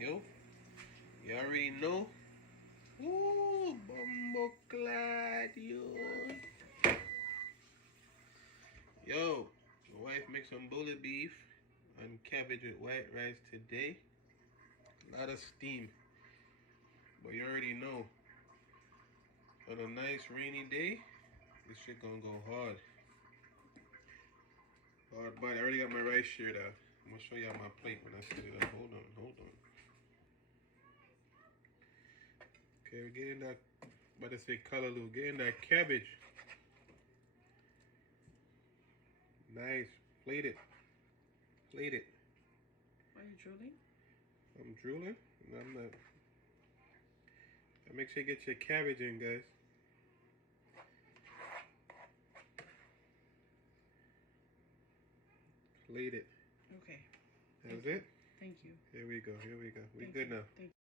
Yo, you already know. Ooh, bumbleclad, yo. Yo, my wife makes some bullet beef and cabbage with white rice today. A lot of steam. But you already know. On a nice rainy day, this shit gonna go hard. Hard, but I already got my rice shirt out. I'm gonna show y'all my plate when I set it up. Hold on. Okay, we're getting that, about to say callaloo, getting that cabbage. Nice, plate it. Why are you drooling? I'm drooling? No, I'm not. Make sure you get your cabbage in, guys. Plate it. Okay. That's it? Thank you. Here we go. We Thank good you. now. Thank you.